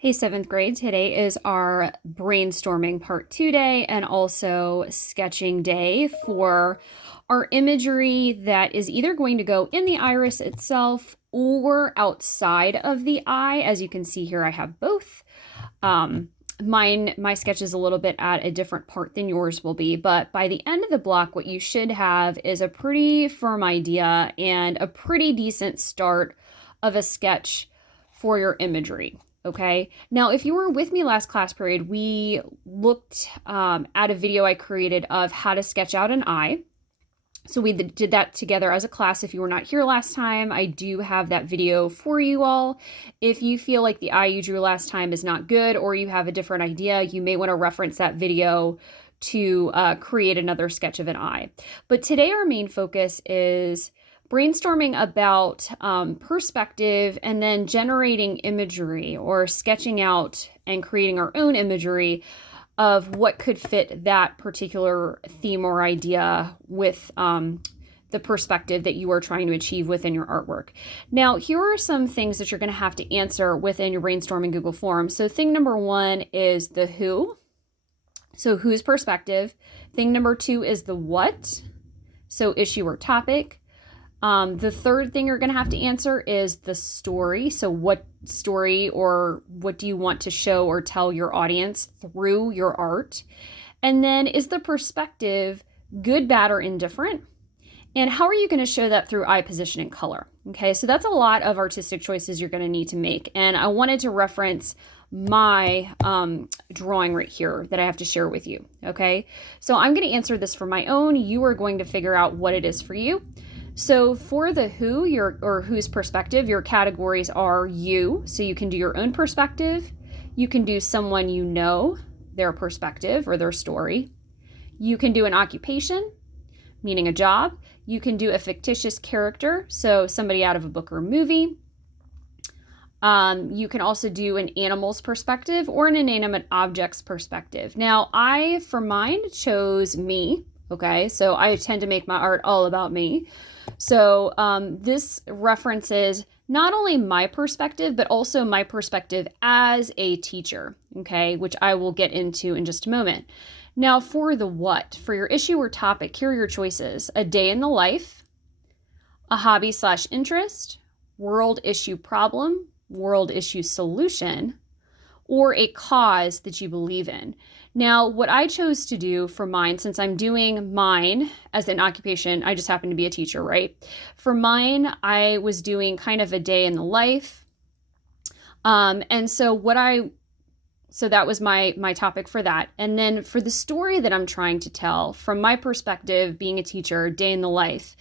Hey, seventh grade. Today is our brainstorming part 2 day and also sketching day for our imagery that is either going to go in the iris itself or outside of the eye. As you can see here, I have both. My sketch is a little bit at a different part than yours will be, but by the end of the block, what you should have is a pretty firm idea and a pretty decent start of a sketch for your imagery. Okay. Now, if you were with me last class period, we looked at a video I created of how to sketch out an eye. So we did that together as a class. If you were not here last time, I do have that video for you all. If you feel like the eye you drew last time is not good or you have a different idea, you may want to reference that video to create another sketch of an eye. But today our main focus is brainstorming about perspective and then generating imagery or sketching out and creating our own imagery of what could fit that particular theme or idea with the perspective that you are trying to achieve within your artwork. Now, here are some things that you're going to have to answer within your brainstorming Google Forms. So thing number 1 is the who. So whose perspective. Thing number 2 is the what. So issue or topic. The third thing you're going to have to answer is the story. So what story or what do you want to show or tell your audience through your art? And then is the perspective good, bad, or indifferent? And how are you going to show that through eye position and color? Okay, so that's a lot of artistic choices you're going to need to make. And I wanted to reference my drawing right here that I have to share with you. Okay, so I'm going to answer this for my own. You are going to figure out what it is for you. So for the who, or whose perspective, your categories are you. So you can do your own perspective. You can do someone you know, their perspective or their story. You can do an occupation, meaning a job. You can do a fictitious character, so somebody out of a book or movie. You can also do an animal's perspective or an inanimate object's perspective. Now, I, for mine, chose me. Okay, so I tend to make my art all about me. So this references not only my perspective, but also my perspective as a teacher, okay, which I will get into in just a moment. Now for the what, for your issue or topic, here are your choices: a day in the life, a hobby/interest, world issue problem, world issue solution, or a cause that you believe in. Now, what I chose to do for mine, since I'm doing mine as an occupation, I just happen to be a teacher, right? For mine, I was doing kind of a day in the life. And so that was my topic for that. And then for the story that I'm trying to tell, from my perspective, being a teacher, day in the life,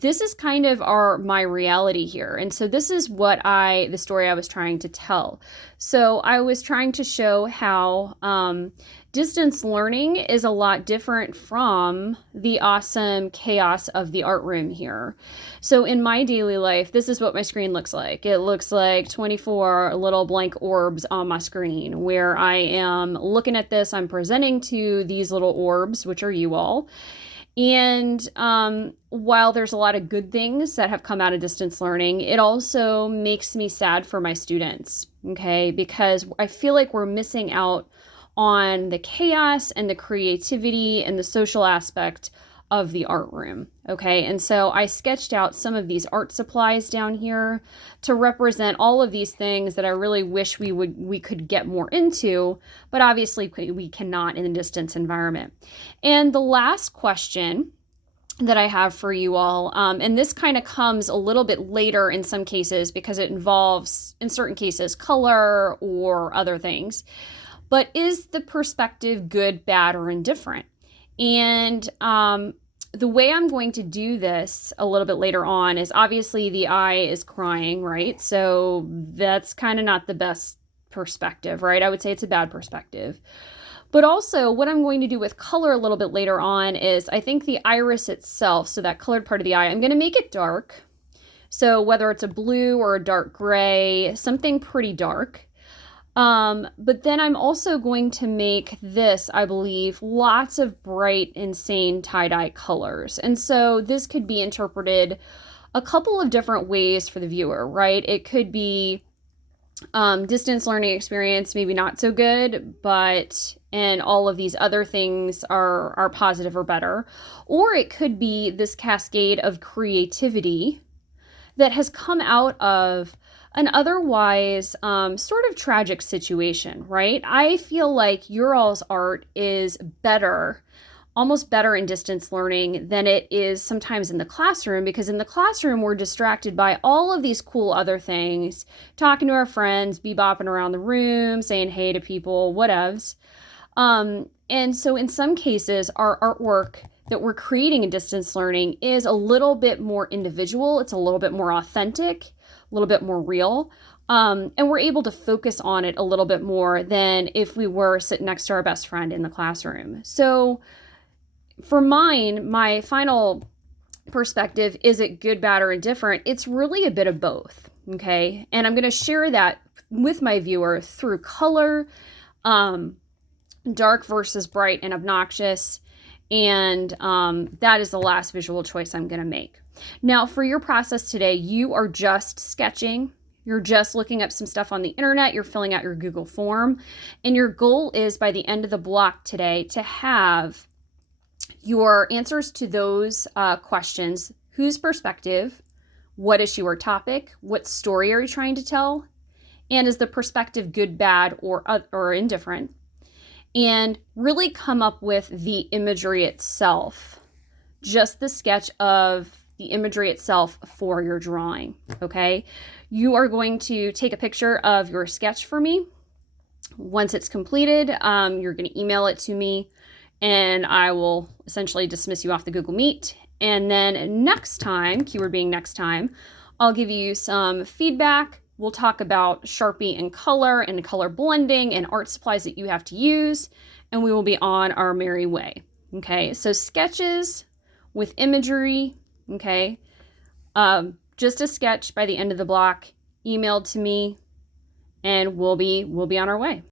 this is kind of my reality here. And so this is the story I was trying to tell. So I was trying to show how distance learning is a lot different from the awesome chaos of the art room here. So in my daily life, this is what my screen looks like. It looks like 24 little blank orbs on my screen where I am looking at this. I'm presenting to these little orbs, which are you all. And while there's a lot of good things that have come out of distance learning, it also makes me sad for my students, okay? Because I feel like we're missing out on the chaos and the creativity and the social aspect of the art room, okay? And so I sketched out some of these art supplies down here to represent all of these things that I really wish we could get more into, but obviously we cannot in a distance environment. And the last question that I have for you all, and this kind of comes a little bit later in some cases because it involves, in certain cases, color or other things, but is the perspective good, bad, or indifferent? And the way I'm going to do this a little bit later on is obviously the eye is crying, right? So that's kind of not the best perspective, right? I would say it's a bad perspective. But also what I'm going to do with color a little bit later on is I think the iris itself, so that colored part of the eye, I'm going to make it dark. So whether it's a blue or a dark gray, something pretty dark. But then I'm also going to make this, I believe, lots of bright, insane tie-dye colors. And so this could be interpreted a couple of different ways for the viewer, right? It could be Distance learning experience, maybe not so good, but and all of these other things are positive or better. Or it could be this cascade of creativity that has come out of an otherwise sort of tragic situation, right? I feel like your all's art is better, almost better in distance learning than it is sometimes in the classroom, because in the classroom we're distracted by all of these cool other things, talking to our friends, bebopping around the room, saying hey to people, whatevs. And so in some cases, our artwork that we're creating in distance learning is a little bit more individual. It's a little bit more authentic, a little bit more real. And we're able to focus on it a little bit more than if we were sitting next to our best friend in the classroom. So for mine, my final perspective, is it good, bad, or indifferent? It's really a bit of both, okay? And I'm going to share that with my viewer through color, dark versus bright and obnoxious, and that is the last visual choice I'm going to make. Now, for your process today, you are just sketching. You're just looking up some stuff on the internet. You're filling out your Google form. And your goal is by the end of the block today to have your answers to those questions. Whose perspective? What issue or topic? What story are you trying to tell? And is the perspective good, bad, or indifferent? And really come up with the imagery itself, just the sketch of the imagery itself for your drawing, okay? You are going to take a picture of your sketch for me. Once it's completed, you're going to email it to me, and I will essentially dismiss you off the Google Meet. And then next time, keyword being next time, I'll give you some feedback. We'll talk about Sharpie and color blending and art supplies that you have to use, and we will be on our merry way. Okay, so sketches with imagery, okay, just a sketch by the end of the block, emailed to me, and we'll be on our way.